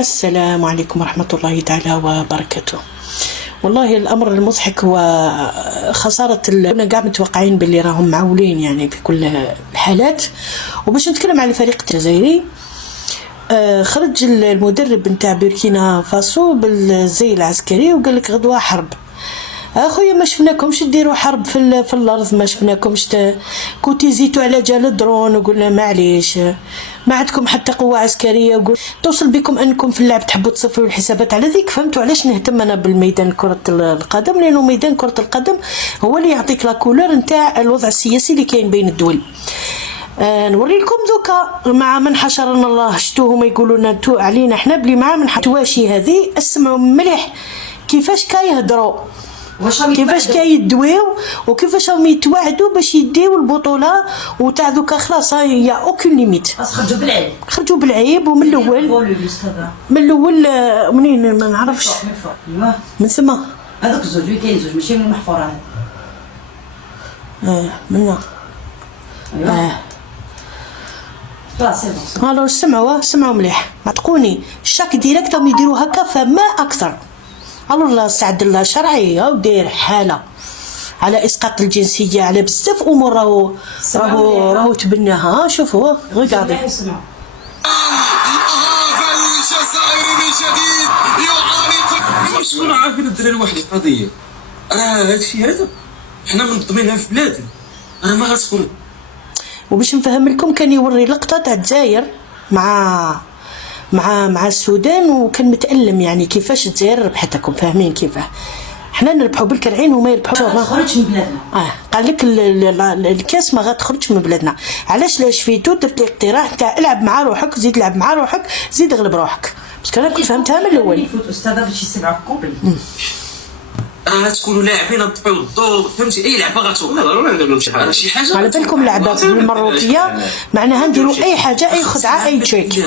السلام عليكم ورحمة الله تعالى وبركاته. والله الأمر المضحك هو خسارة كنا قاعد متوقعين باللي راهم معولين يعني في كل الحالات. وباش نتكلم على الفريق الجزائري، خرج المدرب نتاع بوركينا فاسو بالزي العسكري وقال لك غدوة حرب. اخويا ما شفناكمش ديروا حرب في الارض، ما شفناكمش كنتي زيتوا على جال الدرون وقلنا معليش ما عندكم حتى قوه عسكريه، توصل بكم انكم في اللعب تحبوا تصفوا الحسابات على ذيك. فهمتوا علاش نهتم انا بالميدان كره القدم؟ لانه ميدان كره القدم هو اللي يعطيك لا كولور نتاع الوضع السياسي اللي كاين بين الدول. نوري لكم دوكا مع من حشرنا الله، شتوه هما يقولوا لنا علينا احنا بلي مع من تواشي هذه اسمعوا مليح كيفاش كيهضروا، كيفاش كيدويو وكيفاش راهم يتوعدوا باش يديو البطوله وتاع دوكا. خلاص يا اوكين ليميت، خرجوا بالعيب ومن الاول منين ما نعرفش من ثم هذوك الزوج اللي كاين زوج ماشي من المحفوره هذا منا خلاص الو سمعوا مليح. عتقوني الشاك ديريكت راهم يديروا هكا فما اكثر. الله سعد الله شرعي ودير حاله على اسقاط الجنسيه، على بزاف امور راهو تبناها. شوفوا غادي الجزائري من جديد يعاني. شكون عارفين الدراري واحد القضيه، راه هادشي هذا حنا منظمينها في بلادنا، انا ما غتكون. وباش نفهم لكم كان يوري لقطه تاع الجزائر مع السودان وكان متألم يعني كيفاش الجزائر ربحتكم. فاهمين كيفاه حنا نربحوا بالكرعين وما يربحوش. ما تخرجش من بلادنا. قال لك الكاس ما غتخرجش من بلادنا. علاش لا شفيتو درت اقتراح تاع العب مع روحك، زيد لعب مع روحك، زيد غلب روحك، باسكو انا كنت فهمتها من الاول. استاذه باش يسمعوك كومبلي تكونوا لاعبين نطفيو الضوء، فهمتي؟ اي لعبه غتوقع ضروري نديروا شي حاجه على بالكم لعبه بالمروكيه معناها نديروا اي حاجه، اي خدعه، اي تشيك.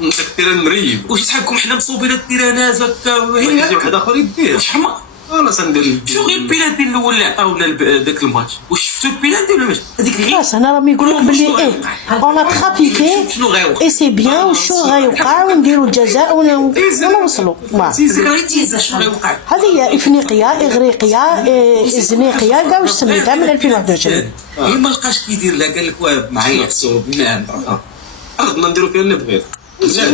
التيران مريب واش تحكم حنا مصوبين التيرانات هكا وهي واحد اخر يدير حمار. خلاص ندير شو غير البيلاتي الاول اللي عطاونا داك الماتش، واش شفتوا البيلاتي ولا ماشي؟ هذيك خلاص انا راهم يقول لك باللي ايه اون ترافيكي اي سي بيان وشو غيوقع ونديروا الجزاء ونوصلوا. هذه هي افريقيا اغريقيا ازنيقيا كاع واش سميتها من 2021. هي ما لقاش كيدير لها، قال لك معايا حسوب نعم ارضنا نديروا فيها اللي بغيت،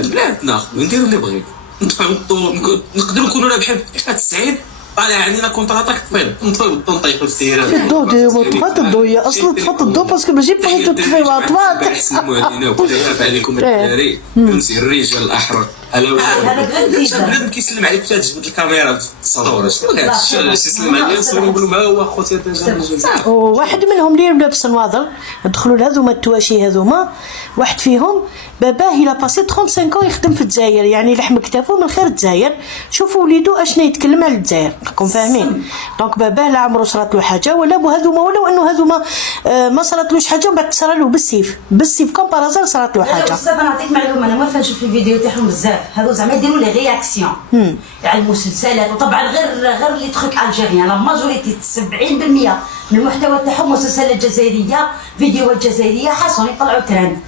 بلادنا نديروا اللي بغيت، نقدروا نكونوا رابحين في 90 طالع عندنا كونتراتاك طفيل نطفيو الضو نطيحو السيارات في الضو ديما طفات الضو. هي اصلا طفات الضو باسكو ماشي بغيتو تطفيوها طفات. نحسموا علينا وكيف عليكم الدراري، فهمتي؟ الرجال الاحرار بنادم كيسلم عليك تجبد الكاميرا تصور شنو هذا يسلم عليا نصور نقول لهم ها هو خوتي هذا. وواحد منهم اللي لابس نواظر دخلوا لهذوما التواشي هذوما، واحد فيهم باباه الى باسي 35 يخدم في الجزائر، يعني لحم كتافو من خير الجزائر. شوفوا وليدو اشنا يتكلم على الجزائر، راكم فاهمين؟ دونك باباه لا عمرو صرات له حاجه ولا بو هذوما، ولو انه هذوما ما صراتلوش حاجه ومن بعد صرا له بالسيف كوم بارازار صرات له حاجه. بصح انا نعطيك معلومه، انا موالفه نشوف الفيديو تاعهم بزاف، هذو زعما يديروا لي رياكسيون على المسلسلات، وطبعا غير لي تخيك الجيريان لا ماجوريتي 70% من المحتوى تاعهم مسلسلات جزائريه، فيديوهات جزائريه حاصلين يطلعوا ترند.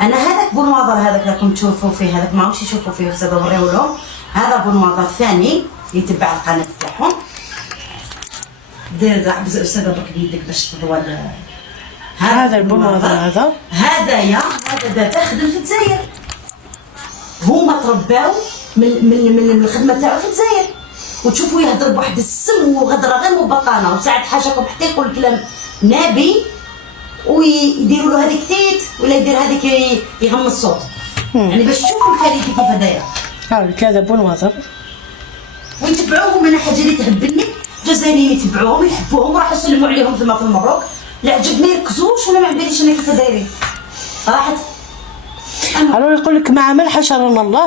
انا هذاك بونواظر هذاك راكم تشوفوا فيه، هذاك ماهوش يشوفوا فيه استاذ نوريو لهم، هذا بونواظر ثاني يتبع القناه تاعهم. دير بزاف استاذ برك بيدك باش تضوى هذا البونواظر هذا تخدم في الجزائر، هما ترباو من الخدمه تاعو في الجزائر، وتشوفوا يهضر بواحد السم وغدره غير مبطنه، وساعات حاجه حتى يقول كلام نابي ويديروا له هذيك تيت ولا يدير هذيك يغمس الصوت، يعني باش تشوفوا الكارثه كيف دايره. هذا بونواظر ويتبعوهم. انا حاجه اللي تهبلني الجزائريين يتبعوهم يحبوهم وراحوا يسلموا عليهم ثم في المبروك، لا عجب ما يركزوش ولا ما عباليش انا كيف دايرين صراحه. الو يقول لك مع من حشرنا الله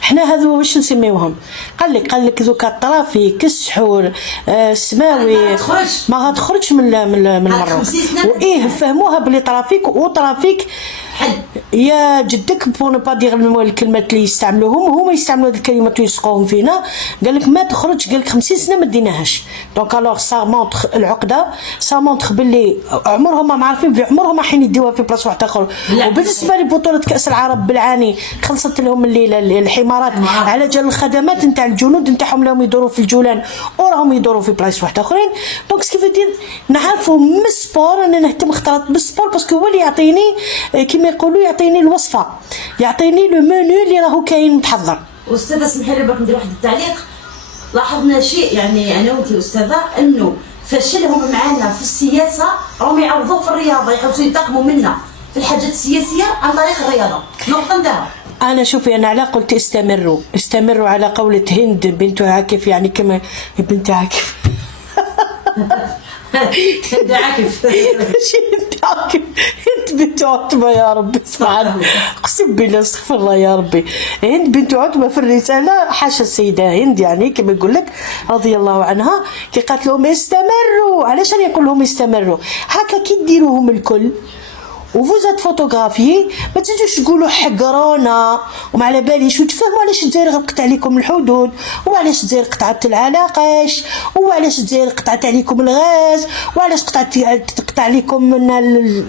حنا هذو واش نسميوهم. قال لك ذوك الطرافيك السحور السماوي ما غتخرجش من المروك. وايه فهموها بلي طرافيك حل. يا جدك بور نو با دير الكلمات اللي يستعملوهم هما يستعملوا هذه الكلمات ويسقوهم فينا. قال لك ما تخرج، قال لك 50 سنه ما ديناهاش. دونك الوغ سا مونطخ العقده، سا مونطخ باللي عمرهم ما عارفين بلي عمرهم ما حين يديوها في بلاصه واحده اخرى. وبالنسبه لبطوله كاس العرب بالعاني خلصت لهم الليله الحمارات على جال الخدمات نتاع الجنود نتاعهم راهم يدوروا في الجولان وراهم يدوروا في بلايص واحده اخرين. دونك سكيف دير نعرفوا من السبور، انا نهتم اختلط بالسبور باسكو هو اللي يعطيني كيما يقولوا يعطيني الوصفه، يعطيني لو منيو اللي راهو كاين متحضر. استاذه اسمحي لي باك ندير واحد التعليق. لاحظنا شيء يعني انا وانت استاذه، انه فشلهم معنا في السياسه راهم يعوضوا في الرياضه، يحاولوا ينتقموا منا في الحاجات السياسيه عن طريق الرياضه. نقطه نديرها. انا شوفي انا على قلت استمروا على قولة هند بنت عاكف، يعني كما بنت عاكف هند عاكف هند عاكف، هند بنت عتبة يا ربي سبحان الله، اقسم بالله استغفر الله يا ربي. هند بنت عتبة في الرسالة حاشا السيدة هند يعني كما يقول لك رضي الله عنها كي قالت لهم استمروا. علاش انا نقول لهم استمروا؟ هكا كي ديروهم الكل وفوزات فوتوغرافي ما تزيدوش تقولوا حقرونا وما على باليش، وتفهموا علاش الجزائر غلقت عليكم الحدود، وعلاش الجزائر قطعت العلاقاش، وعلاش الجزائر قطعت عليكم الغاز، وعلاش تقطع عليكم من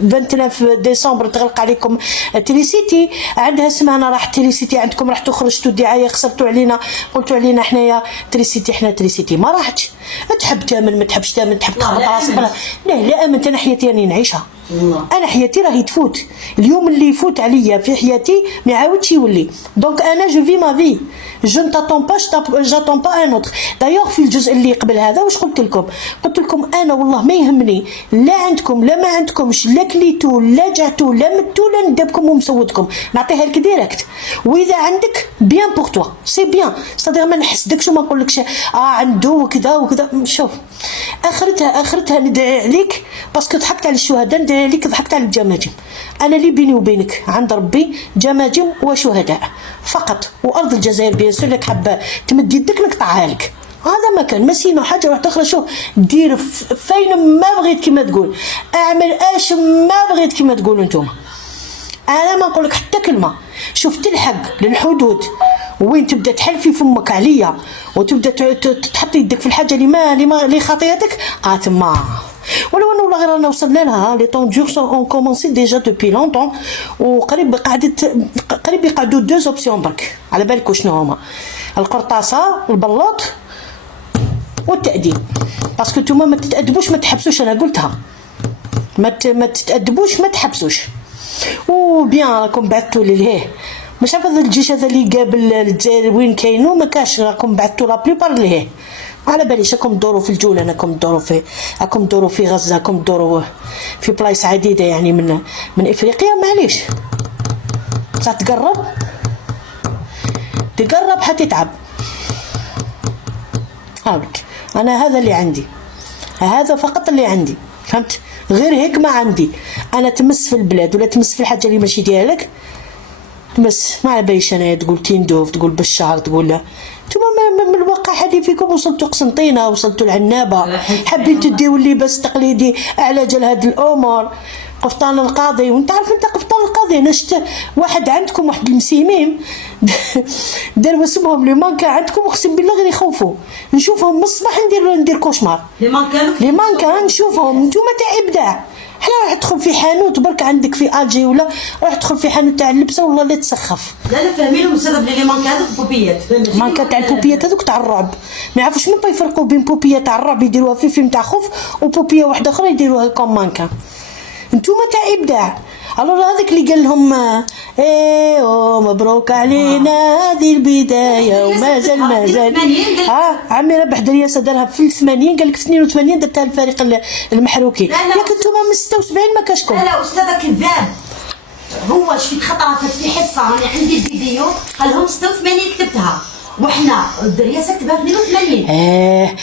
29 ديسمبر تغلق عليكم تريسيتي. عندها سمانه راح تريسيتي عندكم راح خرجتوا دعايه خسرتوا علينا، قلتوا علينا حنايا تريسيتي، حنا تريسيتي ما راحتش. تحب تامن ما تحبش تامن، تحب تخبط راسك لا امنت. انا حياتي راني نعيشها، انا حياتي راهي تفوت. اليوم اللي يفوت عليا في حياتي ما يعاودش يولي. دونك انا جو في ما في، جو نتاتون با جاتون با ان اوتر. دايوغ في الجزء اللي قبل هذا واش قلت لكم؟ قلت لكم انا والله ما يهمني لا عندكم لا ما عندكمش، لا كليتو لا جاتو لا متو لا ندبكم ومسودكم، نعطيها لك ديريكت. واذا عندك بيان بور توا سي بيان، صدق ما نحسدكش وما نقولكش عنده وكذا وكذا. شوف اخرتها ندعي عليك باسكو ضحكت على الشهداء، ندعي عليك ضحكت على الجماجم. انا اللي بيني وبينك عند ربي جماجم وشهداء فقط. وارض الجزائر بيان سور لك حابه تمد يدك نقطعها لك، هذا ما كان مسينا حاجه واحده اخرى. شوف دير فين ما بغيت كما تقول، اعمل اش ما بغيت كما تقولوا نتوما. انا ما نقولك حتى كلمه. شوف تلحق للحدود وين تبدا تحلفي فمك عليا وتبدا تحط يدك في الحاجه اللي خاطيتك تما. ولو انه والله غير رانا وصلنا لها لي طون دور اون كومونسي ديجا دوبي لونطون، وقريب قريب يقعدوا دو اوبسيون برك. على بالك شنو هما؟ القرطاسه البلوط والتأديب. باسكو نتوما ما تتأدبوش ما تحبسوش، انا قلتها ما تتأدبوش ما تحبسوش. وبيان راكم بعثتوا للهيه مش عارفه هذا الجيش هذا اللي قابل الجزائر وين كاينو ما كاش، راكم بعثتوا لا بليبار لهيه. على باليش راكم تدوروا في الجولان، راكم تدوروا في غزه، راكم تدوروا في بلايص عديده يعني من افريقيا. معليش بصح تقرب حتتعب. هاولك انا هذا اللي عندي، هذا فقط اللي عندي، فهمت؟ غير هيك ما عندي. انا تمس في البلاد ولا تمس في الحاجه اللي ماشي ديالك تمس ما على باليش. انا تقول تندوف تقول بالشعر تقول لا. نتوما من الواقع هذه فيكم وصلتوا قسنطينه وصلتوا العنابه، حابين تديو اللباس التقليدي على جال هاد الامور. قفطان القاضي، وانت عارف انت قفطان القاضي انا شفت واحد عندكم واحد المسيمين داروا اسمهم لي مانكا عندكم، اقسم بالله غير يخوفوا. نشوفهم من الصباح ندير كوشمار. لي مانكا نشوفهم نتوما تاع ابداع. حنا راح تدخل في حانوت برك عندك في الجي ولا راح تدخل في حانوت تاع اللبسه والله لا تسخف. لا فاهمينهم السبب لي مانكا هذوك بوبيات، مانكا تاع البوبيات هذوك تاع الرعب. ما يعرفوش من يفرقوا بين بوبيه تاع الرعب يديروها في فيلم تاع خوف وبوبيه واحده اخرى يديروها كوم مانكا. نتوما تاع ابداع. الو هذاك اللي قال لهم مبروك علينا هذه البدايه ومازال عمي ربح درياسه دارها في 80 قال لك في 82 درتها الفريق المحروكي. لكن نتوما من 76 ما كاشكم. لا استاذه كذاب. هو شفت خطره في حصه راني عندي الفيديو قال لهم 86 كتبتها وحنا الدرياسه كتبها في 82.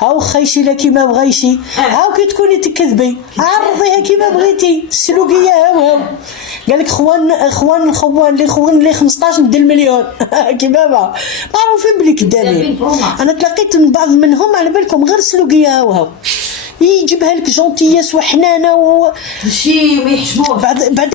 هاو خيشي لا كيما بغيتي، هاو كي تكوني تكذبي عرضيها كيما بغيتي السلوكيه. هاو قال لك خوان اللي 15 ندير المليون كيما معروفين بلي كدابين. انا تلاقيت من بعض منهم على بالكم غير سلوكيه. هاو يجيبها لك جونتياس وحنانه شي ما يحشموش. بعد